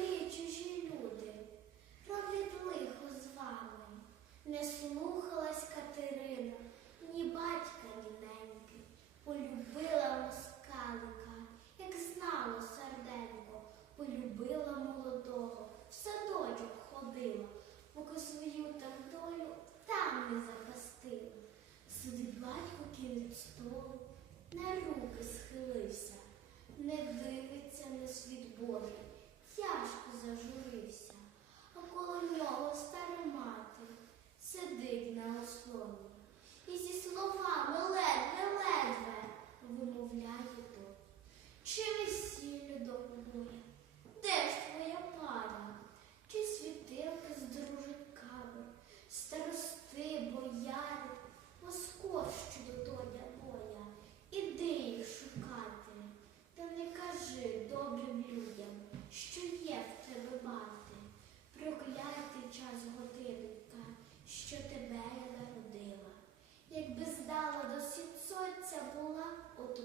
дорогі чужі люди, навіть лихо з вами, не слухалась Катерина, ні батька, ні неньки, полюбила москалика, як знала серденько, полюбила молодого, в садочок ходила, поки свою там долю там не захистила. Сидить батько кінець столу, на руки схилився, не дивиться на світ Божий. що є в тебе мати, проклятий час годинка, що тебе я народила, якби здала до сонця була, от